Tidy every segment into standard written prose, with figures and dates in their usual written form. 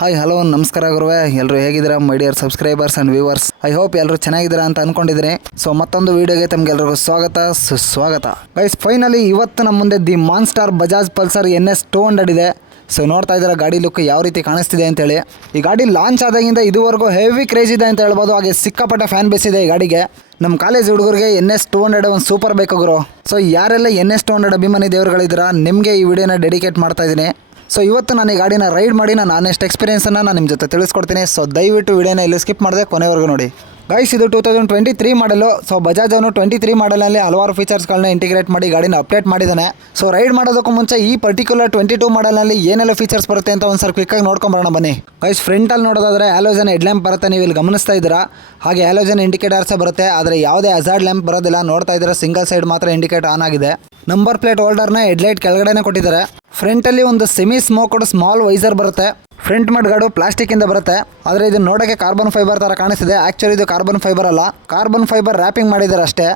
Hi hello ನಮಸ್ಕಾರ ಗುರುವೆ, ಎಲ್ಲರೂ ಹೇಗಿದ್ದೀರಾ my dear subscribers and viewers. I hope ಎಲ್ಲರೂ ಚೆನ್ನಾಗಿದ್ದೀರಾ ಅಂತ ಅಂದ್ಕೊಂಡಿದ್ದೀನಿ. ಸೊ ಮತ್ತೊಂದು ವೀಡಿಯೋಗೆ ತಮಗೆಲ್ಲರಿಗೂ ಸ್ವಾಗತ ಸುಸ್ವಾಗತ. ಗೈಸ್ ಫೈನಲಿ ಇವತ್ತು ನಮ್ಮ ಮುಂದೆ the monster Bajaj Pulsar NS 200 ಇದೆ. ಸೊ ನೋಡ್ತಾ ಇದ್ದೀರಾ ಗಾಡಿ ಲುಕ್ ಯಾವ ರೀತಿ ಕಾಣಿಸ್ತಿದೆ ಅಂತೇಳಿ. ಈ ಗಾಡಿ ಲಾಂಚ್ ಆದಾಗಿಂದ ಇದುವರೆಗೂ ಹೆವಿ ಕ್ರೇಜ್ ಇದೆ ಅಂತ ಹೇಳ್ಬೋದು. ಹಾಗೆ ಸಿಕ್ಕಾಪಟ್ಟೆ ಫ್ಯಾನ್ ಬೇಸ್ ಇದೆ ಈ ಗಾಡಿಗೆ. ನಮ್ಮ ಕಾಲೇಜ್ ಹುಡುಗರಿಗೆ NS 200 ಒಂದು ಸೂಪರ್ ಬೇಕು ಗುರು. ಸೊ ಯಾರೆಲ್ಲ NS 200 ಅಭಿಮಾನಿ ದೇವರುಗಳಿದ್ದೀರಾ, ನಿಮಗೆ ಈ ವಿಡಿಯೋನ ಡೆಡಿಕೇಟ್ ಮಾಡ್ತಾ ಇದ್ದೀನಿ. ಸೊ ಇವತ್ತು ನಾನು ಈ ಗಾಡಿನ ರೈಡ್ ಮಾಡಿ ನಾನು ಎಷ್ಟು ಎಕ್ಸ್ಪೀರಿಯನ್ಸನ್ನು ನಾನು ನಿಮ್ಮ ಜೊತೆ ತಿಳಿಸ್ಕೊಡ್ತೀನಿ. ಸೊ ದಯವಿಟ್ಟು ವಿಡಿಯೋನ ಇಲ್ಲಿ ಸ್ಕಿಪ್ ಮಾಡಿದೆ ಕೊನೆವರೆಗೂ ನೋಡಿ. ಗೈಸ್ ಇದು 2023 ಮಾಡಲು. ಸೊ ಬಜಾಜ್ ಅವನು 23 ಮಾಡಲಲ್ಲಿ ಹಲವಾರು ಫೀಚರ್ಸ್ಗಳನ್ನ ಇಂಟಿಗ್ರೇಟ್ ಮಾಡಿ ಗಾಡಿನ ಅಪ್ಡೇಟ್ ಮಾಡಿದ್ದಾನೆ. ಸೊ ರೈಡ್ ಮಾಡೋದಕ್ಕೂ ಮುಂಚೆ ಈ ಪರ್ಟಿಕ್ಯುಲರ್ 22 ಮಾಡಲಲ್ಲಿ ಏನೆಲ್ಲ ಫೀಚರ್ಸ್ ಬರುತ್ತೆ ಅಂತ ಒಂದು ಸ್ವಲ್ಪ ಕ್ವಿಕ್ಕಾಗಿ ನೋಡ್ಕೊಂಬರೋಣ ಬನ್ನಿ. ಗೈಸ್ ಫ್ರಂಟಲ್ಲಿ ನೋಡೋದಾದರೆ ಹ್ಯಾಲೋಜನ್ ಹೆಡ್ ಲ್ಯಾಂಪ್ ಬರುತ್ತೆ, ನೀವು ಇಲ್ಲಿ ಗಮನಿಸ್ತಾ ಇದ್ದೀರಾ. ಹಾಗೆ ಹ್ಯಾಲೋಜನ್ ಇಂಡಿಕೇಟರ್ಸೇ ಬರುತ್ತೆ, ಆದರೆ ಯಾವುದೇ ಹಜಾರ್ಡ್ ಲ್ಯಾಂಪ್ ಬರೋದಿಲ್ಲ. ನೋಡ್ತಾ ಇದ್ದೀರಾ ಸಿಂಗಲ್ ಸೈಡ್ ಮಾತ್ರ ಇಂಡಿಕೇಟರ್ ಆನ್ ಆಗಿದೆ. ನಂಬರ್ ಪ್ಲೇಟ್ ಹೋಲ್ಡರ್ನ ಹೆಡ್ಲೈಟ್ ಕೆಳಗಡೆನೇ ಕೊಟ್ಟಿದ್ದಾರೆ. ಫ್ರಂಟಲ್ಲಿ ಒಂದು ಸೆಮಿ ಸ್ಮೋಕ್ಡ್ ಸ್ಮಾಲ್ ವೈಸರ್ ಬರುತ್ತೆ. ಫ್ರಂಟ್ ಮಡ್ಗಾಡು ಪ್ಲಾಸ್ಟಿಕ್ ಇಂದ ಬರುತ್ತೆ, ಆದರೆ ಇದು ನೋಡೋಕ್ಕೆ ಕಾರ್ಬನ್ ಫೈಬರ್ ಥರ ಕಾಣಿಸ್ತಿದೆ. ಆ್ಯಕ್ಚುಲಿ ಇದು ಕಾರ್ಬನ್ ಫೈಬರ್ ಅಲ್ಲ, ಕಾರ್ಬನ್ ಫೈಬರ್ ರ್ಯಾಪಿಂಗ್ ಮಾಡಿದ್ದಾರೆ ಅಷ್ಟೇ.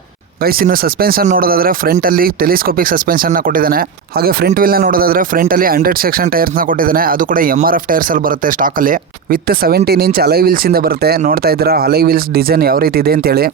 ಗೈಸ್ ಇನ್ನು ಸಸ್ಪೆನ್ಷನ್ ನೋಡೋದಾದರೆ ಫ್ರಂಟಲ್ಲಿ ಟೆಲಿಸ್ಕೋಪಿಕ್ ಸಸ್ಪೆನ್ಷನ್ನ ಕೊಟ್ಟಿದ್ದಾನೆ. ಹಾಗೆ ಫ್ರಂಟ್ ವೀಲ್ನ ನೋಡೋದಾದರೆ ಫ್ರಂಟಲ್ಲಿ 100 ಸೆಕ್ಷನ್ ಟೈರ್ಸ್ನ ಕೊಟ್ಟಿದ್ದಾನೆ. ಅದು ಕೂಡ MRF ಟೈರ್ಸಲ್ಲಿ ಬರುತ್ತೆ ಸ್ಟಾಕಲ್ಲಿ. ವಿತ್ 17 ಇಂಚ್ ಅಲೈ ವೀಲ್ಸಿಂದ ಬರುತ್ತೆ. ನೋಡ್ತಾ ಇದ್ದೀರಾ ಅಲೈ ವೀಲ್ಸ್ ಡಿಸೈನ್ ಯಾವ ರೀತಿ ಇದೆ ಅಂತೇಳಿ.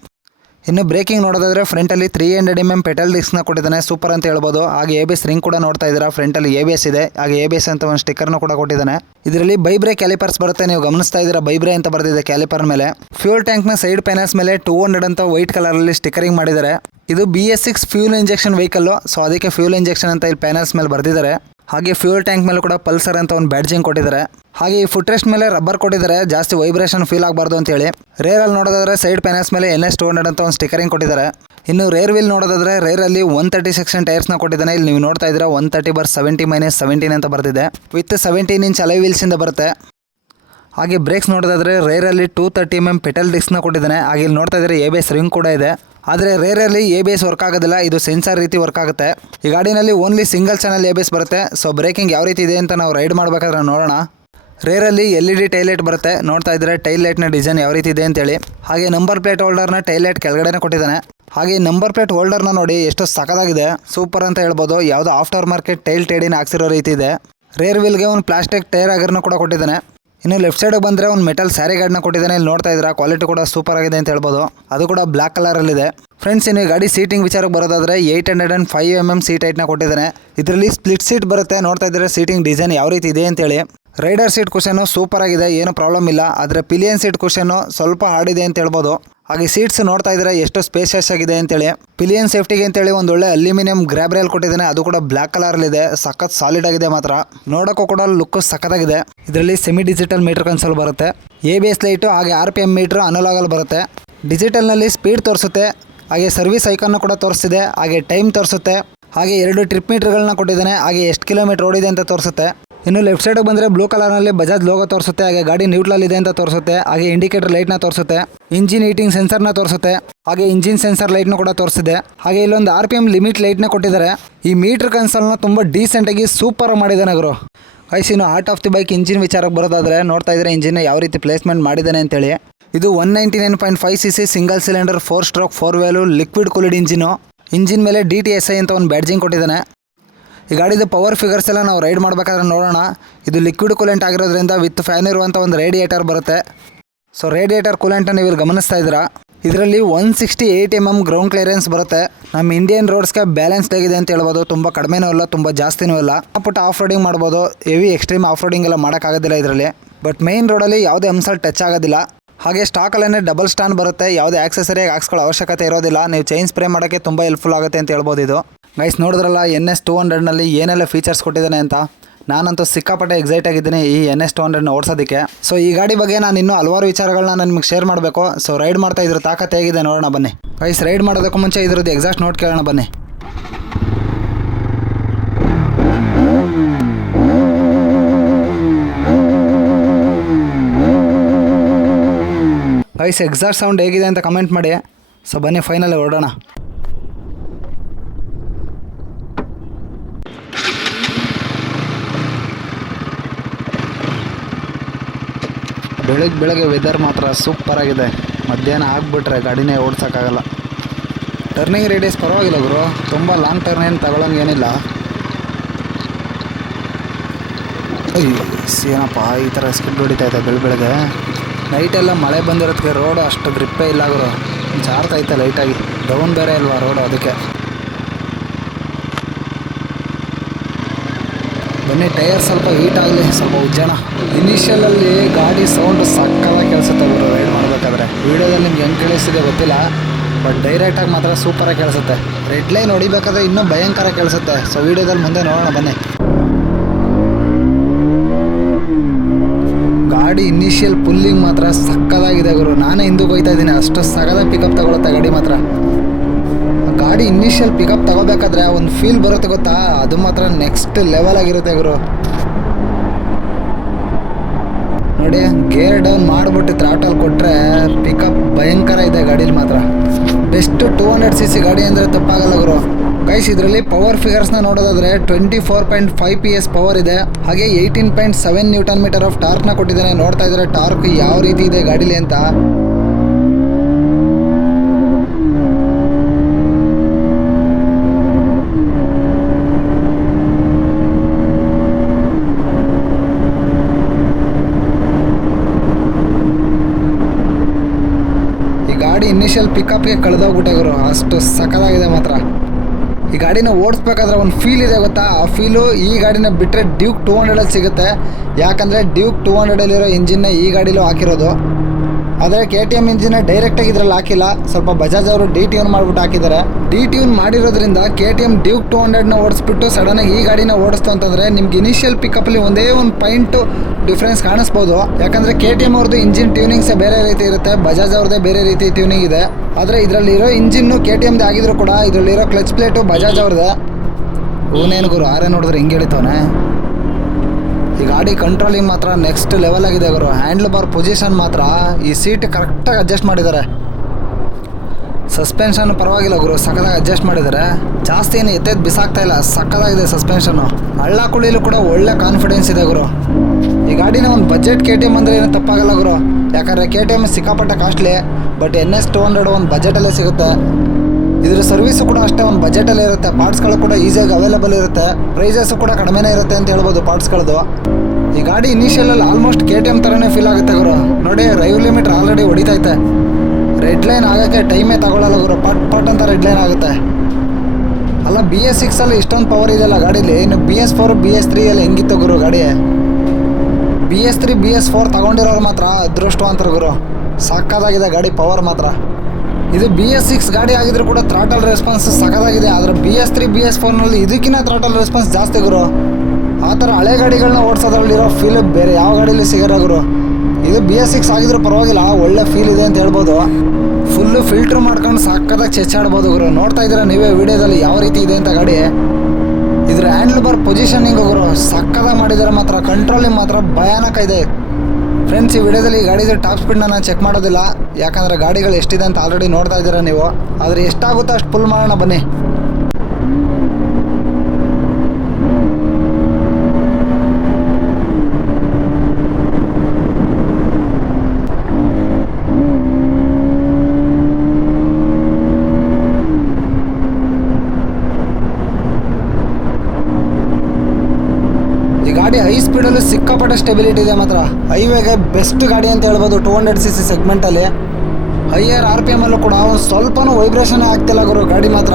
ಇನ್ನು ಬ್ರೇಕಿಂಗ್ ನೋಡೋದಾದರೆ ಫ್ರಂಟಲ್ಲಿ 300 mm ಪೆಟಲ್ ಡಿಸ್ಕ್ನ ಕೊಟ್ಟಿದ್ದಾನೆ, ಸೂಪರ್ ಅಂತ ಹೇಳ್ಬೋದು. ಹಾಗೆ ABS ರಿಂಗ್ ಕೂಡ ನೋಡ್ತಾ ಇದ್ದೀರಾ, ಫ್ರಂಟಲ್ಲಿ ABS ಇದೆ. ಹಾಗೆ ABS ಅಂತ ಒಂದು ಸ್ಟಿಕ್ಕರ್ನ ಕೂಡ ಕೊಟ್ಟಿದ್ದಾನೆ. ಇದರಲ್ಲಿ ಬೈಬ್ರೆ ಕ್ಯಾಲಿಪರ್ಸ್ ಬರುತ್ತೆ, ನೀವು ಗಮನಿಸ್ತಾ ಇದ್ದೀರಾ ಬೈಬ್ರೆ ಅಂತ ಬರೆದಿದೆ ಕ್ಯಾಲಿಪರ್ ಮೇಲೆ. ಫ್ಯೂಲ್ ಟ್ಯಾಂಕ್ನ ಸೈಡ್ ಪ್ಯಾನಲ್ಸ್ ಮೇಲೆ 200 ಅಂತ ವೈಟ್ ಕಲರಲ್ಲಿ ಸ್ಟಿಕ್ಕರಿಂಗ್ ಮಾಡಿದ್ದಾರೆ. ಇದು BS6 fuel injection vehicle, so ಅದಕ್ಕೆ ಫ್ಯೂಲ್ ಇಂಜೆಕ್ಷನ್ ಅಂತ ಇಲ್ಲಿ ಪ್ಯಾನಲ್ಸ್ ಮೇಲೆ ಬರೆದಿದ್ದಾರೆ. ಹಾಗೆ ಫ್ಯೂಲ್ ಟ್ಯಾಂಕ್ ಮೇಲೆ ಕೂಡ ಪಲ್ಸರ್ ಅಂತ ಒಂದು ಬ್ಯಾಡ್ಜಿಂಗ್ ಕೊಟ್ಟಿದ್ದಾರೆ. ಹಾಗೆ ಈ ಫುಟ್ ರೆಸ್ಟ್ ಮೇಲೆ ರಬ್ಬರ್ ಕೊಟ್ಟಿದ್ದಾರೆ, ಜಾಸ್ತಿ ವೈಬ್ರೇಷನ್ ಫೀಲ್ ಆಗಬಾರ್ದು ಅಂತೇಳಿ. ರೇರಲ್ಲಿ ನೋಡೋದಾದ್ರೆ ಸೈಡ್ ಪ್ಯಾನಲ್ಸ್ ಮೇಲೆ NS 200 ಅಂತ ಒಂದು ಸ್ಟಿಕರಿಂಗ್ ಕೊಟ್ಟಿದ್ದಾರೆ. ಇನ್ನು ರೇರ್ ವೀಲ್ ನೋಡೋದಾದ್ರೆ ರೇರಲ್ಲಿ 130 ಸೆಕ್ಷನ್ ಟೈರ್ಸ್ನ ಕೊಟ್ಟಿದ್ದಾನೆ. ಇಲ್ಲಿ ನೀವು ನೋಡ್ತಾ ಇದ್ದೀರಾ 130/70-17 ಅಂತ ಬರ್ತಿದೆ. ವಿತ್ 17 ಇಂಚ್ ಅಲೈ ವೀಲ್ಸಿಂದ ಬರುತ್ತೆ. ಹಾಗೆ ಬ್ರೇಕ್ಸ್ ನೋಡೋದಾದ್ರೆ ರೇರಲ್ಲಿ 230 mm ಪೆಟಲ್ ಡಿಸ್ಕ್ನ ಕೊಟ್ಟಿದ್ದಾನೆ. ಹಾಗೆ ಇಲ್ಲಿ ನೋಡ್ತಾ ಇದ್ದಾರೆ ABS ರಿಂಗ್ ಕೂಡ ಇದೆ. ಆದರೆ ರೇರಲ್ಲಿ ABS ವರ್ಕ್ ಆಗೋದಿಲ್ಲ, ಇದು ಸೆನ್ಸಾರ್ ರೀತಿ ವರ್ಕ್ ಆಗುತ್ತೆ. ಈ ಗಾಡಿನಲ್ಲಿ ಓನ್ಲಿ ಸಿಂಗಲ್ ಚಾನಲ್ ABS ಬರುತ್ತೆ. ಸೊ ಬ್ರೇಕಿಂಗ್ ಯಾವ ರೀತಿ ಇದೆ ಅಂತ ನಾವು ರೈಡ್ ಮಾಡಬೇಕಾದ್ರೆ ನೋಡೋಣ. ರೇರಲ್ಲಿ LED ಟೈಲೈಟ್ ಬರುತ್ತೆ, ನೋಡ್ತಾ ಇದ್ದರೆ ಟೈಲ್ ಲೈಟ್ನ ಡಿಸೈನ್ ಯಾವ ರೀತಿ ಇದೆ ಅಂತೇಳಿ. ಹಾಗೆ ನಂಬರ್ ಪ್ಲೇಟ್ ಹೋಲ್ಡರ್ನ ಟೈಲ್ ಲೈಟ್ ಕೆಳಗಡೆನೇ ಕೊಟ್ಟಿದ್ದಾನೆ. ಹಾಗೆ ನಂಬರ್ ಪ್ಲೇಟ್ ಹೋಲ್ಡರ್ನ ನೋಡಿ ಎಷ್ಟು ಸಖತ್ತಾಗಿದೆ, ಸೂಪರ್ ಅಂತ ಹೇಳ್ಬೋದು. ಯಾವುದೋ ಆಫ್ಟರ್ ಮಾರ್ಕೆಟ್ ಟೈಲ್ ಟೇಡಿನ ಹಾಕ್ಸಿರೋ ರೀತಿ ಇದೆ. ರೇರ್ ವೀಲ್ಗೆ ಒಂದು ಪ್ಲಾಸ್ಟಿಕ್ ಟೈರ್ ಆಗರ್ನ ಕೂಡ ಕೊಟ್ಟಿದ್ದಾನೆ. ಇನ್ನು ಲೆಫ್ಟ್ ಸೈಡಿಗೆ ಬಂದರೆ ಒಂದು ಮೆಟಲ್ ಸ್ಯಾರಿ ಗಾರ್ಡ್ನ ಕೊಟ್ಟಿದ್ದಾನೆ. ಇಲ್ಲಿ ನೋಡ್ತಾ ಇದ್ದೀರಾ ಕ್ವಾಲಿಟಿ ಕೂಡ ಸೂಪರ್ ಆಗಿದೆ ಅಂತ ಹೇಳ್ಬೋದು. ಅದು ಕೂಡ ಬ್ಲ್ಯಾಕ್ ಕಲರಲ್ಲಿದೆ. ಫ್ರೆಂಡ್ಸ್ ಇನ್ನು ಗಾಡಿ ಸೀಟಿಂಗ್ ವಿಚಾರಕ್ಕೆ ಬರೋದಾದರೆ 805 mm ಸೀಟ್ ಹೈಟ್ನ ಕೊಟ್ಟಿದ್ದಾನೆ. ಇದರಲ್ಲಿ ಸ್ಪ್ಲಿಟ್ ಸೀಟ್ ಬರುತ್ತೆ, ನೋಡ್ತಾ ಇದ್ದಾರೆ ಸೀಟಿಂಗ್ ಡಿಸೈನ್ ಯಾವ ರೀತಿ ಇದೆ ಅಂತೇಳಿ. ರೈಡರ್ ಸೀಟ್ ಕುಷನ್ನು ಸೂಪರ್ ಆಗಿದೆ, ಏನು ಪ್ರಾಬ್ಲಮ್ ಇಲ್ಲ. ಆದರೆ ಪಿಲಿಯನ್ ಸೀಟ್ ಕುಷನ್ನು ಸ್ವಲ್ಪ ಹಾರ್ಡ್ ಇದೆ ಅಂತ ಹೇಳ್ಬೋದು. ಹಾಗೆ ಸೀಟ್ಸ್ ನೋಡ್ತಾ ಇದ್ರೆ ಎಷ್ಟು ಸ್ಪೇಷಿಯಸ್ ಆಗಿದೆ ಅಂತೇಳಿ. ಪಿಲಿಯನ್ ಸೇಫ್ಟಿಗೆ ಅಂತೇಳಿ ಒಂದು ಒಳ್ಳೆ ಅಲ್ಯೂಮಿನಿಯಂ ಗ್ರ್ಯಾಬ್ ರೈಲ್ ಕೊಟ್ಟಿದ್ದಾನೆ, ಅದು ಕೂಡ ಬ್ಲ್ಯಾಕ್ ಕಲರಲ್ಲಿದೆ. ಸಖತ್ ಸಾಲಿಡ್ ಆಗಿದೆ ಮಾತ್ರ, ನೋಡೋಕ್ಕೂ ಕೂಡ ಲುಕ್ ಸಖತ್ತಾಗಿದೆ. ಇದರಲ್ಲಿ ಸೆಮಿ ಡಿಜಿಟಲ್ ಮೀಟರ್ ಕನ್ಸೋಲ್ ಬರುತ್ತೆ, ABS ಲೈಟು ಹಾಗೆ RPM ಮೀಟ್ರ್ ಅನಲಾಗಲ್ಲಿ ಬರುತ್ತೆ. ಡಿಜಿಟಲ್ನಲ್ಲಿ ಸ್ಪೀಡ್ ತೋರಿಸುತ್ತೆ, ಹಾಗೆ ಸರ್ವಿಸ್ ಐಕಾನ್ ಕೂಡ ತೋರಿಸ್ತಿದೆ, ಹಾಗೆ ಟೈಮ್ ತೋರಿಸುತ್ತೆ. ಹಾಗೆ 2 ಟ್ರಿಪ್ ಮೀಟರ್ಗಳನ್ನ ಕೊಟ್ಟಿದ್ದಾನೆ, ಹಾಗೆ ಎಷ್ಟು ಕಿಲೋಮೀಟರ್ ಓಡಿದೆ ಅಂತ ತೋರಿಸುತ್ತೆ. ಇನ್ನು ಲೆಫ್ಟ್ ಸೈಡಿಗೆ ಬಂದರೆ ಬ್ಲೂ ಕಲರ್ನಲ್ಲಿ ಬಜಾಜ್ ಲೋಗೋ ತೋರಿಸುತ್ತೆ. ಹಾಗೆ ಗಾಡಿ ನ್ಯೂಟ್ರಲ್ ಇದೆ ಅಂತ ತೋರಿಸುತ್ತೆ. ಹಾಗೆ ಇಂಡಿಕೇಟರ್ ಲೈಟ್ನ ತೋರಿಸುತ್ತೆ, ಇಂಜಿನ್ ಹೀಟಿಂಗ್ ಸೆನ್ಸರ್ನ ತೋರಿಸುತ್ತೆ. ಹಾಗೆ ಇಂಜಿನ್ ಸೆನ್ಸರ್ ಲೈಟ್ನ ಕೂಡ ತೋರಿಸಿದೆ. ಹಾಗೆ ಇಲ್ಲೊಂದು RPM ಲಿಮಿಟ್ ಲೈಟ್ನ ಕೊಟ್ಟಿದ್ದಾರೆ. ಈ ಮೀಟರ್ ಕನ್ಸೋಲ್ನ ತುಂಬ ಡೀಸೆಂಟಾಗಿ ಸೂಪರ್ ಮಾಡಿದ್ದಾನೆ ಗುರು. ಗೈಸ್ ಇನ್ನು heart of the bike engine ವಿಚಾರಕ್ಕೆ ಬರೋದಾದರೆ ನೋಡ್ತಾ ಇದ್ದಾರೆ ಇಂಜಿನ್ ಯಾವ ರೀತಿ ಪ್ಲೇಸ್ಮೆಂಟ್ ಮಾಡಿದ್ದಾನೆ ಅಂತೇಳಿ. ಇದು 199.5 cc single cylinder 4 stroke 4 value liquid cooled engine. Engine ಮೇಲೆ DTSI ಅಂತ ಒಂದು ಬ್ಯಾಡ್ಜಿಂಗ್ ಕೊಟ್ಟಿದ್ದಾನೆ. ಈ ಗಾಡಿದು ಪವರ್ ಫಿಗರ್ಸ್ ಎಲ್ಲ ನಾವು ರೈಡ್ ಮಾಡಬೇಕಾದ್ರೆ ನೋಡೋಣ. ಇದು ಲಿಕ್ವಿಡ್ ಕೂಲೆಂಟ್ ಆಗಿರೋದ್ರಿಂದ ವಿತ್ ಫ್ಯಾನ್ ಇರುವಂಥ ಒಂದು ರೇಡಿಯೇಟರ್ ಬರುತ್ತೆ. ಸೊ ರೇಡಿಯೇಟರ್ ಕೂಲೆಂಟನ್ನು ನೀವು ಇಲ್ಲಿ ಗಮನಿಸ್ತಾ ಇದ್ದೀರಾ. ಇದರಲ್ಲಿ 168 mm ಗ್ರೌಂಡ್ ಕ್ಲಿಯರೆನ್ಸ್ ಬರುತ್ತೆ. ನಮ್ಮ ಇಂಡಿಯನ್ ರೋಡ್ಸ್ಗೆ ಬ್ಯಾಲೆನ್ಸ್ಡ್ ಆಗಿದೆ ಅಂತ ಹೇಳ್ಬೋದು. ತುಂಬ ಕಡಿಮೆನೂ ಇಲ್ಲ, ತುಂಬ ಜಾಸ್ತಿನೂ ಇಲ್ಲ. ಪುಟ್ಟ ಆಫ್ ರೋಡಿಂಗ್ ಮಾಡ್ಬೋದು, ಹೆವಿ ಎಕ್ಸ್ಟ್ರೀಮ್ ಆಫ್ ರೋಡಿಂಗ್ ಎಲ್ಲ ಮಾಡೋಕ್ಕಾಗೋದಿಲ್ಲ ಇದರಲ್ಲಿ. ಬಟ್ ಮೇನ್ ರೋಡಲ್ಲಿ ಯಾವುದೇ ಅಂಶಲ್ಲಿ ಟಚ್ ಆಗೋದಿಲ್ಲ. ಹಾಗೆ ಸ್ಟಾಕಲ್ಲೇ ಡಬಲ್ ಸ್ಟ್ಯಾಂಡ್ ಬರುತ್ತೆ, ಯಾವುದೇ ಆಕ್ಸೆಸರಿಯಾಗಿ ಹಾಕ್ಸ್ಕೊಳ್ಳೋ ಅವಶ್ಯಕತೆ ಇರೋದಿಲ್ಲ. ನೀವು ಚೈನ್ ಸ್ಪ್ರೇ ಮಾಡೋಕ್ಕೆ ತುಂಬ ಹೆಲ್ಪ್ಫುಲ್ ಆಗುತ್ತೆ ಅಂತ ಹೇಳ್ಬೋದು ಇದು. ಗೈಸ್ ನೋಡಿದ್ರಲ್ಲ NS 200ನಲ್ಲಿ ಏನೆಲ್ಲ ಫೀಚರ್ಸ್ ಕೊಟ್ಟಿದ್ದಾನೆ ಅಂತ. ನಾನಂತೂ ಸಿಕ್ಕಾಪಟ್ಟೆ ಎಕ್ಸೈಟ್ ಆಗಿದ್ದೀನಿ ಈ NS 200ನ ಓಡಿಸೋದಕ್ಕೆ. ಸೊ ಈ ಗಾಡಿ ಬಗ್ಗೆ ನಾನು ಇನ್ನೂ ಹಲವಾರು ವಿಚಾರಗಳನ್ನ ನಾನು ನಿಮಗೆ ಶೇರ್ ಮಾಡಬೇಕು. ಸೊ ರೈಡ್ ಮಾಡ್ತಾ ಇದ್ರ ತಾಕತ್ತು ಹೇಗಿದೆ ನೋಡೋಣ ಬನ್ನಿ. ಗೈಸ್ ರೈಡ್ ಮಾಡೋದಕ್ಕೂ ಮುಂಚೆ ಇದ್ರದ್ದು ಎಕ್ಸಾಕ್ಟ್ ನೋಟ್ ಕೇಳೋಣ ಬನ್ನಿ. ಗೈಸ್ ಎಕ್ಸಾಕ್ಟ್ ಸೌಂಡ್ ಹೇಗಿದೆ ಅಂತ ಕಮೆಂಟ್ ಮಾಡಿ. ಸೊ ಬನ್ನಿ ಫೈನಲ್ ಹೊರಡೋಣ. ಬೆಳಗ್ಗೆ ವೆದರ್ ಮಾತ್ರ ಸೂಪರ್ ಆಗಿದೆ. ಮಧ್ಯಾಹ್ನ ಆಗಿಬಿಟ್ರೆ ಗಾಡಿನೇ ಓಡ್ಸೋಕ್ಕಾಗಲ್ಲ. ಟರ್ನಿಂಗ್ ರೇಡಿಯಸ್ ಪರವಾಗಿಲ್ಲ ಗುರು, ತುಂಬ ಲಾಂಗ್ ಟರ್ನ್ ಏನು ತಗೊಳ್ಳೋಂಗೇನಿಲ್ಲ. ಏನಪ್ಪ ಈ ಥರ ಸ್ಕಿಡ್ ಹೊಡಿತಾ ಇದೆ ಬೆಳಗ್ಗೆ. ನೈಟೆಲ್ಲ ಮಳೆ ಬಂದಿರೋದಕ್ಕೆ ರೋಡು ಅಷ್ಟು ಗ್ರಿಪ್ಪೇ ಇಲ್ಲ ಗುರು, ಜಾರ್ತೈತೆ ಲೈಟಾಗಿ. ಡೌನ್ ಬೇರೆ ಅಲ್ವಾ ರೋಡು, ಅದಕ್ಕೆ. ಬನ್ನಿ ಟೈರ್ ಸ್ವಲ್ಪ ಹೀಟ್ ಆಗಲಿ, ಸ್ವಲ್ಪ ಉಜ್ಜೋಣ. ಇನಿಷಿಯಲಲ್ಲಿ ಗಾಡಿ ಸೌಂಡ್ ಸಕ್ಕತ್ತಾಗಿ ಕೇಳಿಸುತ್ತೆ ಗುರು ರೈಡ್ ಮಾಡಬೇಕಾದ್ರೆ. ವೀಡಿಯೋದಲ್ಲಿ ನಿಮ್ಗೆ ಹೆಂಗೆ ಕೇಳಿಸ್ತಿದೆ ಗೊತ್ತಿಲ್ಲ, ಬಟ್ ಡೈರೆಕ್ಟಾಗಿ ಮಾತ್ರ ಸೂಪರಾಗಿ ಕೇಳಿಸುತ್ತೆ. ರೆಡ್ ಲೈನ್ ಹೊಡಿಬೇಕಾದ್ರೆ ಇನ್ನೂ ಭಯಂಕರ ಕೇಳಿಸುತ್ತೆ. ಸೊ ವೀಡಿಯೋದಲ್ಲಿ ಮುಂದೆ ನೋಡೋಣ ಬನ್ನಿ. ಗಾಡಿ ಇನಿಷಿಯಲ್ ಪುಲ್ಲಿಂಗ್ ಮಾತ್ರ ಸಕ್ಕದಾಗಿದೆ ಗುರು, ನಾನೇ ಹಿಂದಕ್ಕೆ ಹೋಗ್ತಾ ಇದ್ದೀನಿ, ಅಷ್ಟು ಸಗದಾಗಿ ಪಿಕಪ್ ತಗೊಳುತ್ತೆ ಗಾಡಿ ಮಾತ್ರ. ಗಾಡಿ ಇನಿಷಿಯಲ್ ಪಿಕಪ್ ತಗೋಬೇಕಾದ್ರೆ ಒಂದು ಫೀಲ್ ಬರುತ್ತೆ ಗೊತ್ತಾ, ಅದು ಮಾತ್ರ ನೆಕ್ಸ್ಟ್ ಲೆವೆಲ್ ಆಗಿರುತ್ತೆ ಗುರು. ನೋಡಿ ಗೇರ್ ಡೌನ್ ಮಾಡಿಬಿಟ್ಟು ಥ್ರಾಟಲ್ ಕೊಟ್ಟರೆ ಪಿಕಪ್ ಭಯಂಕರ ಇದೆ ಗಾಡೀಲಿ ಮಾತ್ರ. ಬೆಸ್ಟ್ 200cc ಗಾಡಿ ಅಂದರೆ ತಪ್ಪಾಗಲ್ಲ ಗುರು. ಗೈಸ್ ಇದರಲ್ಲಿ ಪವರ್ ಫಿಗರ್ಸ್ನ ನೋಡೋದಾದರೆ 24.5 PS ಪವರ್ ಇದೆ, ಹಾಗೆ 18.7 Nm ಆಫ್ ಟಾರ್ಕ್ನ ಕೊಟ್ಟಿದ್ದಾನೆ. ನೋಡ್ತಾ ಇದ್ದಾರೆ ಟಾರ್ಕ್ ಯಾವ ರೀತಿ ಇದೆ ಗಾಡೀಲಿ ಅಂತ. ಗಾಡಿ ಇನಿಷಿಯಲ್ ಪಿಕಪ್ಗೆ ಕಳೆದೋಗ್ಬಿಟ್ಟೆ ಗುರು, ಅಷ್ಟು ಸಕ್ಕದಾಗಿದೆ ಮಾತ್ರ. ಈ ಗಾಡಿನ ಓಡಿಸ್ಬೇಕಾದ್ರೆ ಒಂದು ಫೀಲ್ ಇದೆ ಗೊತ್ತಾ, ಆ ಫೀಲು ಈ ಗಾಡಿನ ಬಿಟ್ಟರೆ ಡ್ಯೂಕ್ 200 ಸಿಗುತ್ತೆ. ಯಾಕಂದರೆ ಡ್ಯೂಕ್ 200 ಇಂಜಿನ್ನ ಈ ಗಾಡಿಲೂ ಹಾಕಿರೋದು. ಆದರೆ KTM ಇಂಜಿನ ಡೈರೆಕ್ಟಾಗಿ ಇದ್ರಲ್ಲಿ ಹಾಕಿಲ್ಲ, ಸ್ವಲ್ಪ ಬಜಾಜ್ ಅವರು ಡಿ-ಟ್ಯೂನ್ ಮಾಡಿಬಿಟ್ಟು ಹಾಕಿದ್ದಾರೆ. ಡಿ-ಟ್ಯೂನ್ ಮಾಡಿರೋದ್ರಿಂದ KTM ಡ್ಯೂಕ್ 200ನ ಓಡಿಸ್ಬಿಟ್ಟು ಸಡನ್ನಾಗಿ ಈ ಗಾಡಿನ ಓಡಿಸ್ತು ಅಂತಂದರೆ ನಿಮ್ಗೆ ಇನಿಷಿಯಲ್ ಪಿಕಪ್ಪಲ್ಲಿ ಒಂದೇ ಒಂದು ಪಾಯಿಂಟು ಡಿಫ್ರೆನ್ಸ್ ಕಾಣಿಸ್ಬೋದು. ಯಾಕಂದರೆ KTM ಅವ್ರದ್ದು ಇಂಜಿನ್ ಟ್ಯೂನಿಂಗ್ಸೇ ಬೇರೆ ರೀತಿ ಇರುತ್ತೆ, ಬಜಾಜ್ ಅವ್ರದ್ದೇ ಬೇರೆ ರೀತಿ ಟ್ಯೂನಿಂಗ್ ಇದೆ. ಆದರೆ ಇದರಲ್ಲಿರೋ ಇಂಜಿನ್ನು KTMದೇ ಆಗಿದ್ರು ಕೂಡ ಇದರಲ್ಲಿರೋ ಕ್ಲಚ್ ಪ್ಲೇಟು ಬಜಾಜ್ ಅವ್ರದ್ದೇ. ಇವನೇನು ಗುರು ಆರೇ ನೋಡಿದ್ರೆ ಹಿಂಗೆ ಹೇಳ್ತವನೆ. ಈ ಗಾಡಿ ಕಂಟ್ರೋಲಿಂಗ್ ಮಾತ್ರ ನೆಕ್ಸ್ಟ್ ಲೆವೆಲ್ ಆಗಿದೆ ಗುರು. ಹ್ಯಾಂಡ್ಲ್ ಬಾರ್ ಪೊಸಿಷನ್ ಮಾತ್ರ ಈ ಸೀಟ್ ಕರೆಕ್ಟಾಗಿ ಅಡ್ಜಸ್ಟ್ ಮಾಡಿದ್ದಾರೆ. ಸಸ್ಪೆನ್ಷನ್ ಪರವಾಗಿಲ್ಲ ಗುರು, ಸಕ್ಕದಾಗಿ ಅಡ್ಜಸ್ಟ್ ಮಾಡಿದ್ದಾರೆ. ಜಾಸ್ತಿ ಏನು ಎತ್ತೆದ್ದು ಬಿಸಾಕ್ತಾ ಇಲ್ಲ, ಸಕ್ಕದಾಗಿದೆ ಸಸ್ಪೆನ್ಷನ್ನು. ಹಳ್ಳ ಕುಳಿಲು ಕೂಡ ಒಳ್ಳೆ ಕಾನ್ಫಿಡೆನ್ಸ್ ಇದೆ ಗುರು. ಈ ಗಾಡಿನ ಒಂದು ಬಜೆಟ್ KTM ಅಂದರೆ ಏನು ತಪ್ಪಾಗಲ್ಲ ಗುರು, ಯಾಕಂದರೆ KTM ಸಿಕ್ಕಾಪಟ್ಟೆ ಕಾಸ್ಟ್ಲಿ. ಬಟ್ NS 200 ಒಂದು ಬಜೆಟಲ್ಲೇ ಸಿಗುತ್ತೆ. ಇದ್ರ ಸರ್ವಿಸು ಕೂಡ ಅಷ್ಟೇ ಒಂದು ಬಜೆಟಲ್ಲೇ ಇರುತ್ತೆ. ಪಾರ್ಟ್ಸ್ಗಳು ಕೂಡ ಈಸಿಯಾಗಿ ಅವೈಲೇಬಲ್ ಇರುತ್ತೆ, ಪ್ರೈಸಸ್ಸು ಕೂಡ ಕಡಿಮೆನೇ ಇರುತ್ತೆ ಅಂತ ಹೇಳ್ಬೋದು ಪಾರ್ಟ್ಸ್ಗಳದ್ದು. ಈ ಗಾಡಿ ಇನಿಷಿಯಲಲ್ಲಿ ಆಲ್ಮೋಸ್ಟ್ KTM ಥರನೇ ಫೀಲ್ ಆಗುತ್ತೆ ಗುರು. ನೋಡಿ ರೈವ್ ಲಿಮಿಟ್ ಆಲ್ರೆಡಿ ಹೊಡಿತೈತೆ. ರೆಡ್ ಲೈನ್ ಆಗೋಕ್ಕೆ ಟೈಮೇ ತಗೊಳ್ಳಲ್ಲ ಗುರು, ಪಟ್ ಪಟ್ ಅಂತ ರೆಡ್ ಲೈನ್ ಆಗುತ್ತೆ. ಅಲ್ಲ BS6 ಇಷ್ಟೊಂದು ಪವರ್ ಇದೆಯಲ್ಲ ಗಾಡೀಲಿ, ಇನ್ನು BS4 BS3 ಎಲ್ಲ ಹೆಂಗಿತ್ತು ಗುರು ಗಾಡಿ. BS3 BS4 ತಗೊಂಡಿರೋರು ಮಾತ್ರ ಅದೃಷ್ಟವಂತರು ಗುರು, ಸಕ್ಕದಾಗಿದೆ ಗಾಡಿ ಪವರ್ ಮಾತ್ರ. ಇದು BS6 ಗಾಡಿ ಆಗಿದ್ರು ಕೂಡ ಥ್ರಾಟಲ್ ರೆಸ್ಪಾನ್ಸ್ ಸಕ್ಕದಾಗಿದೆ. ಆದರೆ BS3 BS4ನಲ್ಲಿ ಇದಕ್ಕಿಂತ ಥ್ರಾಟಲ್ ರೆಸ್ಪಾನ್ಸ್ ಜಾಸ್ತಿ ಗುರು. ಆ ಥರ ಹಳೆ ಗಾಡಿಗಳನ್ನ ಓಡಿಸೋದ್ರಲ್ಲಿರೋ ಫೀಲ್ ಬೇರೆ ಯಾವ ಗಾಡೀಲಿ ಸಿಗಲ್ಲ ಗುರು. ಇದು BS6 ಆಗಿದ್ರು ಪರವಾಗಿಲ್ಲ, ಒಳ್ಳೆ ಫೀಲ್ ಇದೆ ಅಂತ ಹೇಳ್ಬೋದು. ಫುಲ್ಲು ಫಿಲ್ಟ್ರ್ ಮಾಡ್ಕೊಂಡು ಸಕ್ಕದಾಗಿ ಚೆಚ್ಚಾಡ್ಬೋದು ಗುರು. ನೋಡ್ತಾ ಇದ್ದೀರಾ ನೀವೇ ವಿಡಿಯೋದಲ್ಲಿ ಯಾವ ರೀತಿ ಇದೆ ಅಂತ ಗಾಡಿ. ಇದ್ರ ಹ್ಯಾಂಡ್ಲ್ ಬಾರ್ ಪೊಸಿಷನಿಂಗ್ ಗುರು ಸಕ್ಕದಾಗಿ ಮಾಡಿದ್ದಾರೆ ಮಾತ್ರ. ಕಂಟ್ರೋಲಿಂಗ್ ಮಾತ್ರ ಭಯಾನಕ ಇದೆ. ಫ್ರೆಂಡ್ಸ್ ಈ ವಿಡಿಯೋದಲ್ಲಿ ಈ ಗಾಡಿದು ಟಾಪ್ ಸ್ಪೀಡ್ನ ನಾನು ಚೆಕ್ ಮಾಡೋದಿಲ್ಲ, ಯಾಕಂದರೆ ಗಾಡಿಗಳು ಎಷ್ಟಿದೆ ಅಂತ ಆಲ್ರೆಡಿ ನೋಡ್ತಾ ಇದ್ದೀರಾ ನೀವು. ಆದರೆ ಎಷ್ಟಾಗುತ್ತೋ ಅಷ್ಟು ಫುಲ್ ಮಾಡೋಣ ಬನ್ನಿ. ಗಾಡಿ ಹೈ ಸ್ಪೀಡಲ್ಲೂ ಸಿಕ್ಕಾಪಟ್ಟೆ ಸ್ಟೆಬಿಲಿಟಿ ಇದೆ ಮಾತ್ರ. ಹೈವೇಗೆ ಬೆಸ್ಟ್ ಗಾಡಿ ಅಂತ ಹೇಳ್ಬೋದು 200cc ಸೆಗ್ಮೆಂಟಲ್ಲಿ. ಹೈಯರ್ RPM ಅಲ್ಲೂ ಕೂಡ ಒಂದು ಸ್ವಲ್ಪನೂ ವೈಬ್ರೇಷನ್ ಆಗ್ತಿಲ್ಲ ಗುರು ಗಾಡಿ ಮಾತ್ರ.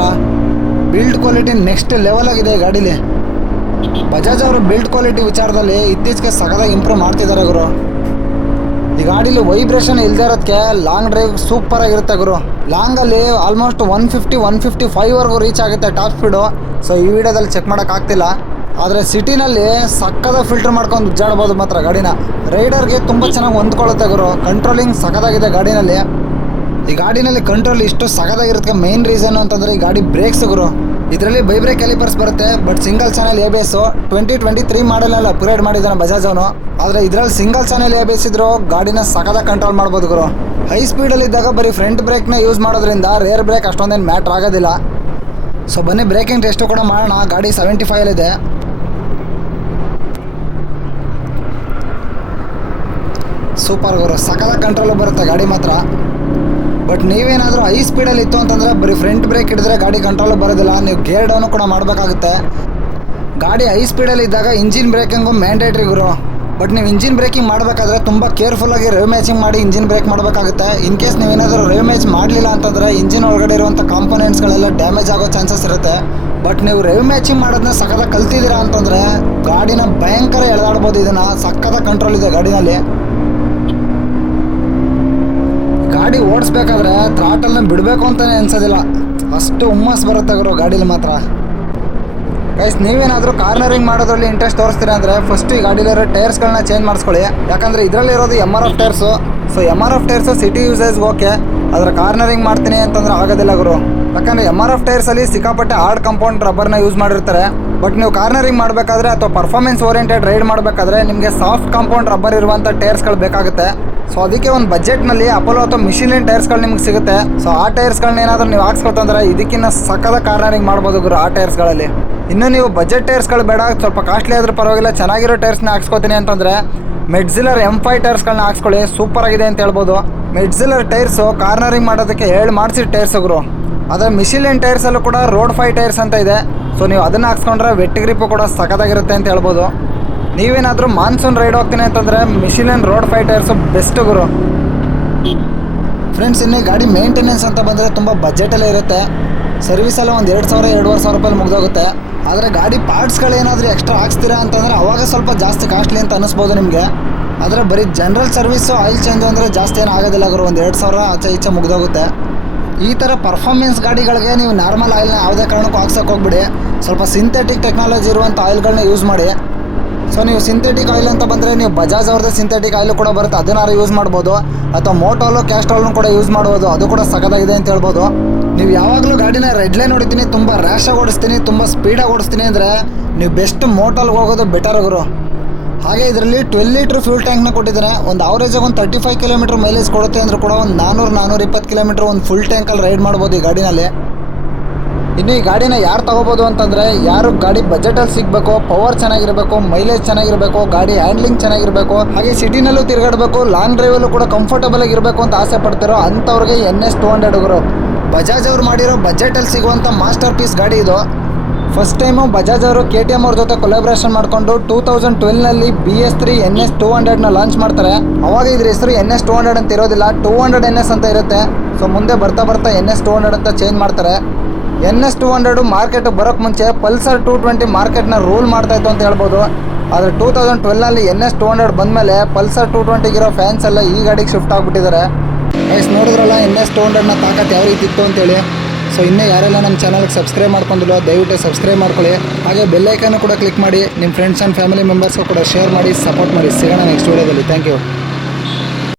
ಬಿಲ್ಡ್ ಕ್ವಾಲಿಟಿ ನೆಕ್ಸ್ಟ್ ಲೆವೆಲ್ ಆಗಿದೆ ಗಾಡೀಲಿ. ಬಜಾಜ್ ಅವರು ಬಿಲ್ಡ್ ಕ್ವಾಲಿಟಿ ವಿಚಾರದಲ್ಲಿ ಇತ್ತೀಚೆಗೆ ಸಗದಾಗಿ ಇಂಪ್ರೂವ್ ಮಾಡ್ತಿದ್ದಾರೆ ಗುರು. ಈ ಗಾಡೀಲಿ ವೈಬ್ರೇಷನ್ ಇಲ್ಲದೆ ಇರೋದಕ್ಕೆ ಲಾಂಗ್ ಡ್ರೈವ್ ಸೂಪರ್ ಆಗಿರುತ್ತೆ ಗುರು. ಲಾಂಗಲ್ಲಿ ಆಲ್ಮೋಸ್ಟ್ 150-155ವರೆಗೂ ರೀಚ್ ಆಗುತ್ತೆ ಟಾಪ್ ಸ್ಪೀಡು. ಸೊ ಈ ವಿಡಿಯೋದಲ್ಲಿ ಚೆಕ್ ಮಾಡೋಕ್ಕಾಗ್ತಿಲ್ಲ, ಆದರೆ ಸಿಟಿನಲ್ಲಿ ಸಕ್ಕದ ಫಿಲ್ಟರ್ ಮಾಡ್ಕೊಂಡು ಉಜ್ಜಾಡ್ಬೋದು ಮಾತ್ರ ಗಾಡಿನ. ರೈಡರ್ಗೆ ತುಂಬ ಚೆನ್ನಾಗಿ ಹೊಂದ್ಕೊಳ್ಳುತ್ತೆ ಗುರು. ಕಂಟ್ರೋಲಿಂಗ್ ಸಖದಾಗಿದೆ ಗಾಡಿನಲ್ಲಿ. ಈ ಗಾಡಿನಲ್ಲಿ ಕಂಟ್ರೋಲ್ ಇಷ್ಟು ಸಖದಾಗಿರೋದಕ್ಕೆ ಮೇನ್ ರೀಸನ್ ಅಂತಂದರೆ ಈ ಗಾಡಿ ಬ್ರೇಕ್ಸ್ ಗುರು. ಇದರಲ್ಲಿ ಬೈಬ್ರೇಕ್ ಕ್ಯಾಲಿಪರ್ಸ್ ಬರುತ್ತೆ, ಬಟ್ ಸಿಂಗಲ್ ಚಾನಲ್ ABS 2023 ಮಾಡೆಲೆಲ್ಲ ಅಪ್ಗ್ರೇಡ್ ಮಾಡಿದ್ದಾನೆ ಬಜಾಜ್ ಅವನು. ಆದರೆ ಇದರಲ್ಲಿ ಸಿಂಗಲ್ ಚಾನಲ್ ABS ಇದ್ರೂ ಗಾಡಿನ ಸಖದಾಗಿ ಕಂಟ್ರೋಲ್ ಮಾಡ್ಬೋದು ಗುರು. ಹೈ ಸ್ಪೀಡಲ್ಲಿದ್ದಾಗ ಬರೀ ಫ್ರಂಟ್ ಬ್ರೇಕ್ನ ಯೂಸ್ ಮಾಡೋದ್ರಿಂದ ರೇರ್ ಬ್ರೇಕ್ ಅಷ್ಟೊಂದೇನು ಮ್ಯಾಟ್ರ್ ಆಗೋದಿಲ್ಲ. ಸೊ ಬನ್ನಿ ಬ್ರೇಕಿಂಗ್ ಟೆಸ್ಟು ಕೂಡ ಮಾಡೋಣ. ಗಾಡಿ 75 ಸೂಪರ್ ಗುರು, ಸಖದಾಗಿ ಕಂಟ್ರೋಲ್ ಬರುತ್ತೆ ಗಾಡಿ ಮಾತ್ರ. ಬಟ್ ನೀವೇನಾದರೂ ಹೈ ಸ್ಪೀಡಲ್ಲಿ ಇತ್ತು ಅಂತಂದರೆ ಬರೀ ಫ್ರಂಟ್ ಬ್ರೇಕ್ ಹಿಡಿದ್ರೆ ಗಾಡಿ ಕಂಟ್ರೋಲ್ ಬರೋದಿಲ್ಲ, ನೀವು ಗೇರ್ ಡೌನು ಕೂಡ ಮಾಡಬೇಕಾಗುತ್ತೆ. ಗಾಡಿ ಹೈ ಸ್ಪೀಡಲ್ಲಿ ಇದ್ದಾಗ engine breaking mandatory Guru. But ನೀವು ಇಂಜಿನ್ ಬ್ರೇಕಿಂಗ್ ಮಾಡಬೇಕಾದ್ರೆ ತುಂಬ ಕೇರ್ಫುಲ್ಲಾಗಿ ರೇವ್ ಮ್ಯಾಚಿಂಗ್ ಮಾಡಿ ಇಂಜಿನ್ ಬ್ರೇಕ್ ಮಾಡಬೇಕಾಗುತ್ತೆ. ಇನ್ ಕೇಸ್ ನೀವೇನಾದರೂ ರೇವ್ ಮ್ಯಾಚ್ ಮಾಡಲಿಲ್ಲ ಅಂತಂದರೆ ಇಂಜಿನ್ ಒಳಗಡೆ ಇರುವಂಥ ಕಾಂಪೋನೆಂಟ್ಸ್ಗಳೆಲ್ಲ ಡ್ಯಾಮೇಜ್ ಆಗೋ ಚಾನ್ಸಸ್ ಇರುತ್ತೆ. ಬಟ್ ನೀವು ರೇವ್ ಮ್ಯಾಚಿಂಗ್ ಮಾಡೋದನ್ನ ಸಖತ್ತಾಗಿ ಕಲ್ತಿದ್ದೀರಾ ಅಂತಂದರೆ ಗಾಡಿನ ಭಯಂಕರ ಎಳೆದಾಡ್ಬೋದು. ಇದನ್ನು ಸಖತ್ತಾಗಿ ಕಂಟ್ರೋಲ್ ಇದೆ ಗಾಡಿನಲ್ಲಿ. ಗಾಡಿ ಓಡಿಸ್ಬೇಕಾದ್ರೆ ಥ್ರಾಟಲ್ನ ಬಿಡಬೇಕು ಅಂತಲೇ ಅನ್ಸೋದಿಲ್ಲ, ಅಷ್ಟು ಹುಮ್ಮಸ್ ಬರುತ್ತೆ ಗುರು ಗಾಡೀಲಿ ಮಾತ್ರ. ಗೈಸ್, ನೀವೇನಾದರೂ ಕಾರ್ನರಿಂಗ್ ಮಾಡೋದ್ರಲ್ಲಿ ಇಂಟ್ರೆಸ್ಟ್ ತೋರಿಸ್ತೀರಾ ಅಂದರೆ ಫಸ್ಟ್ ಈ ಗಾಡಿಲಿರೋ ಟೈರ್ಸ್ಗಳನ್ನ ಚೇಂಜ್ ಮಾಡಿಸ್ಕೊಳ್ಳಿ. ಯಾಕಂದರೆ ಇದರಲ್ಲಿರೋದು MRF tyres. So MRF tyres city ಯೂಸೇಜ್ಗೆ ಓಕೆ, ಆದರೆ ಕಾರ್ನರಿಂಗ್ ಮಾಡ್ತೀನಿ ಅಂತಂದರೆ ಆಗೋದಿಲ್ಲ ಗುರು. ಯಾಕಂದರೆ MRF ಟೈರ್ಸಲ್ಲಿ ಸಿಕ್ಕಾಪಟ್ಟೆ ಹಾರ್ಡ್ ಕಾಂಪೌಂಡ್ ರಬ್ಬರ್ನ ಯೂಸ್ ಮಾಡಿರ್ತಾರೆ. ಬಟ್ ನೀವು ಕಾರ್ನರಿಂಗ್ ಮಾಡಬೇಕಾದ್ರೆ ಅಥವಾ ಪರ್ಫಾರ್ಮೆನ್ಸ್ ಓರಿಯೆಂಟೆಡ್ ರೈಡ್ ಮಾಡಬೇಕಾದ್ರೆ ನಿಮಗೆ ಸಾಫ್ಟ್ ಕಾಂಪೌಂಡ್ ರಬ್ಬರ್ ಇರುವಂಥ ಟೈರ್ಸ್ಗಳು ಬೇಕಾಗುತ್ತೆ. ಸೊ ಅದಕ್ಕೆ ಒಂದು ಬಜೆಟ್ನಲ್ಲಿ ಅಪೋಲೋ ಅಥವಾ ಮಿಶಿಲಿನ್ ಟೈರ್ಸ್ಗಳು ನಿಮ್ಗೆ ಸಿಗುತ್ತೆ. ಸೊ ಆ ಟೈರ್ಸ್ಗಳನ್ನ ಏನಾದರೂ ನೀವು ಹಾಕ್ಸ್ಕೊತಂದ್ರೆ ಇದಕ್ಕಿಂತ ಸಕ್ಕದ ಕಾರ್ನರಿಂಗ್ ಮಾಡ್ಬೋದು ಗುರು ಆ ಟೈರ್ಸ್ಗಳಲ್ಲಿ. ಇನ್ನು ನೀವು ಬಜೆಟ್ ಟೈರ್ಸ್ಗಳು ಬೇಡ, ಸ್ವಲ್ಪ ಕಾಸ್ಟ್ಲಿ ಆದರೂ ಪರವಾಗಿಲ್ಲ, ಚೆನ್ನಾಗಿರೋ ಟೈರ್ಸ್ನ ಹಾಕ್ಸ್ಕೊತೀನಿ ಅಂತಂದರೆ ಮೆಡ್ಜಿಲರ್ M5 ಟೈರ್ಸ್ಗಳನ್ನ ಹಾಕ್ಸ್ಕೊಳ್ಳಿ, ಸೂಪರ್ ಆಗಿದೆ ಅಂತ ಹೇಳ್ಬೋದು. ಮೆಡ್ಜಿಲರ್ ಟೈರ್ಸು ಕಾರ್ನರಿಂಗ್ ಮಾಡೋದಕ್ಕೆ ಮಾಡಿಸಿದ ಟೈರ್ಸ್ ಗುರು. ಆದರೆ ಮಿಶಿಲಿನ್ ಟೈರ್ಸಲ್ಲೂ ಕೂಡ ರೋಡ್ 5 ಟೈರ್ಸ್ ಅಂತ ಇದೆ. ಸೊ ನೀವು ಅದನ್ನು ಹಾಕ್ಸ್ಕೊಂಡ್ರೆ ವೆಟ್ ಗ್ರಿಪ್ಪು ಕೂಡ ಸಖತ್ತಾಗಿರುತ್ತೆ ಅಂತ ಹೇಳ್ಬೋದು. ನೀವೇನಾದರೂ ಮಾನ್ಸೂನ್ ರೈಡ್ ಹೋಗ್ತೀನಿ ಅಂತಂದರೆ ಮಿಶಿಲಿನ್ ರೋಡ್ 5 ಟೈರ್ಸು ಬೆಸ್ಟ್ ಗುರು. ಫ್ರೆಂಡ್ಸ್, ಇನ್ನು ಗಾಡಿ ಮೇಂಟೆನೆನ್ಸ್ ಅಂತ ಬಂದರೆ ತುಂಬ ಬಜೆಟಲ್ಲೇ ಇರುತ್ತೆ. ಸರ್ವಿಸೆಲ್ಲ ಒಂದು 2,000-2,500 ರೂಪಾಯಿ ಮುಗ್ದೋಗುತ್ತೆ. ಆದರೆ ಗಾಡಿ ಪಾರ್ಟ್ಸ್ಗಳೇನಾದರೂ ಎಕ್ಸ್ಟ್ರಾ ಹಾಕ್ಸ್ತೀರಾ ಅಂತಂದರೆ ಅವಾಗ ಸ್ವಲ್ಪ ಜಾಸ್ತಿ ಕಾಸ್ಟ್ಲಿ ಅಂತ ಅನ್ನಿಸ್ಬೋದು ನಿಮಗೆ. ಆದರೆ ಬರೀ ಜನರಲ್ ಸರ್ವಿಸು ಆಯಿಲ್ ಚೇಂಜು ಅಂದರೆ ಜಾಸ್ತಿ ಏನು ಆಗೋದಿಲ್ಲ ಗುರು, ಒಂದು 2,000 ಆಚೆ ಈಚೆ ಮುಗ್ದೋಗುತ್ತೆ. ಈ ಥರ ಪರ್ಫಾರ್ಮೆನ್ಸ್ ಗಾಡಿಗಳಿಗೆ ನೀವು ನಾರ್ಮಲ್ ಆಯಿಲ್ನ ಯಾವುದೇ ಕಾರಣಕ್ಕೂ ಹಾಕ್ಸೋಕೆ ಹೋಗ್ಬಿಡಿ. ಸ್ವಲ್ಪ ಸಿಂಥೆಟಿಕ್ ಟೆಕ್ನಾಲಜಿ ಇರುವಂಥ ಆಯಿಲ್ಗಳನ್ನ ಯೂಸ್ ಮಾಡಿ. ಸೊ ನೀವು ಸಿಂಥೆಟಿಕ್ ಆಯಿಲ್ ಅಂತ ಬಂದರೆ ನೀವು ಬಜಾಜ್ ಅವ್ರದ್ದು ಸಿಂಥೆಟಿಕ್ ಆಯಿಲ್ ಕೂಡ ಬರುತ್ತೆ, ಅದನ್ನಾರು ಯೂಸ್ ಮಾಡ್ಬೋದು. ಅಥವಾ ಮೋಟೋಲು ಕ್ಯಾಸ್ಟ್ರಾಲ್ನು ಕೂಡ ಯೂಸ್ ಮಾಡ್ಬೋದು, ಅದು ಕೂಡ ಸಖತ್ತಾಗಿದೆ ಅಂತ ಹೇಳ್ಬೋದು. ನೀವು ಯಾವಾಗಲೂ ಗಾಡಿನ ರೆಡ್ ಲೈನ್ ಹೊಡಿತೀನಿ, ತುಂಬ ರ್ಯಾಶಾಗಿ ಓಡಿಸ್ತೀನಿ, ತುಂಬ ಸ್ಪೀಡಾಗಿ ಓಡಿಸ್ತೀನಿ ಅಂದರೆ ನೀವು ಬೆಸ್ಟ್ ಮೋಟೋಲ್ಗೆ ಹೋಗೋದು ಬೆಟರ್ ಗುರು. ಹಾಗೆ ಇದರಲ್ಲಿ 12 ಲೀಟ್ರ್ ಫ್ಯೂಲ್ ಟ್ಯಾಂಕ್ನ ಕೊಟ್ಟಿದ್ದಾರೆ. ಒಂದು ಆವ್ರೇಜಾಗಿ ಒಂದು 35 ಕಿಲೋಮೀಟ್ರ್ ಮೈಲೇಜ್ ಕೊಡುತ್ತೆ ಅಂದರೂ ಕೂಡ ಒಂದು 400-420 ಕಿಲೋಮೀಟ್ರ್ ಒಂದು ಫುಲ್ ಟ್ಯಾಂಕಲ್ಲಿ ರೈಡ್ ಮಾಡ್ಬೋದು ಈ ಗಾಡಿನಲ್ಲಿ. ಇನ್ನು ಈ ಗಾಡಿನ ಯಾರು ತೊಗೋಬೋದು ಅಂತಂದರೆ, ಯಾರು ಗಾಡಿ ಬಜೆಟಲ್ಲಿ ಸಿಗಬೇಕು, ಪವರ್ ಚೆನ್ನಾಗಿರಬೇಕು, ಮೈಲೇಜ್ ಚೆನ್ನಾಗಿರಬೇಕು, ಗಾಡಿ ಹ್ಯಾಂಡ್ಲಿಂಗ್ ಚೆನ್ನಾಗಿರಬೇಕು, ಹಾಗೆ ಸಿಟಿನಲ್ಲೂ ತಿರುಗಾಡಬೇಕು, ಲಾಂಗ್ ಡ್ರೈವಲ್ಲೂ ಕೂಡ ಕಂಫರ್ಟಬಲ್ ಆಗಿರಬೇಕು ಅಂತ ಆಸೆ ಪಡ್ತಿರೋ ಅಂಥವ್ರಿಗೆ NS 200 ಗುರು. ಬಜಾಜ್ ಅವರು ಮಾಡಿರೋ ಬಜೆಟಲ್ಲಿ ಸಿಗುವಂಥ ಮಾಸ್ಟರ್ ಪೀಸ್ ಗಾಡಿ ಇದು. ಫಸ್ಟ್ ಟೈಮು ಬಜಾಜ್ ಅವರು KTM ಅವ್ರ ಜೊತೆ ಕೊಲಾಬ್ರೇಷನ್ ಮಾಡಿಕೊಂಡು 2012ನಲ್ಲಿ BS3 NS 200ನ ಲಾಂಚ್ ಮಾಡ್ತಾರೆ. ಅವಾಗ ಇದ್ರ ಹೆಸರು NS 200 ಅಂತ ಇರೋದಿಲ್ಲ, 200 NS ಅಂತ ಇರುತ್ತೆ. ಸೊ ಮುಂದೆ ಬರ್ತಾ NS 200 ಅಂತ ಚೇಂಜ್ ಮಾಡ್ತಾರೆ. NS 200 ಮಾರ್ಕೆಟ್ ಬರೋಕ್ಕೆ ಮುಂಚೆ ಪಲ್ಸರ್ 220 ಮಾರ್ಕೆಟ್ನ ರೂಲ್ ಮಾಡ್ತಾಯಿತ್ತು ಅಂತ ಹೇಳ್ಬೋದು. ಆದರೆ 2012ನಲ್ಲಿ NS 200 ಬಂದಮೇಲೆ ಪಲ್ಸರ್ 220 ಫ್ಯಾನ್ಸ್ ಎಲ್ಲ ಈ ಗಾಡಿಗೆ ಶಿಫ್ಟ್ ಆಗಿಬಿಟ್ಟಿದ್ದಾರೆ. ಗೈಸ್, ನೋಡಿದ್ರಲ್ಲ NS 200ನ ತಾಕತ್ತು ಯಾವ ರೀತಿ ಇತ್ತು ಅಂತೇಳಿ. ಸೊ ಇನ್ನೂ ಯಾರೆಲ್ಲ ನಮ್ಮ ಚಾನಲ್ಗೆ ಸಬ್ಸ್ಕ್ರೈಬ್ ಮಾಡ್ಕೊಂಡಿಲ್ಲ ದಯವಿಟ್ಟು ಸಬ್ಸ್ಕ್ರೈಬ್ ಮಾಡ್ಕೊಳ್ಳಿ. ಹಾಗೆ ಬೆಲ್ಲೈಕನ್ನು ಕೂಡ ಕ್ಲಿಕ್ ಮಾಡಿ, ನಿಮ್ಮ ಫ್ರೆಂಡ್ಸ್ ಆ್ಯಂಡ್ ಫ್ಯಾಮಿಲಿ ಮೆಂಬರ್ಸ್ಗೂ ಕೂಡ ಶೇರ್ ಮಾಡಿ, ಸಪೋರ್ಟ್ ಮಾಡಿ. ಸಿಗೋಣ ನೆಕ್ಸ್ಟ್ ವೀಡಿಯೋದಲ್ಲಿ. Thank you.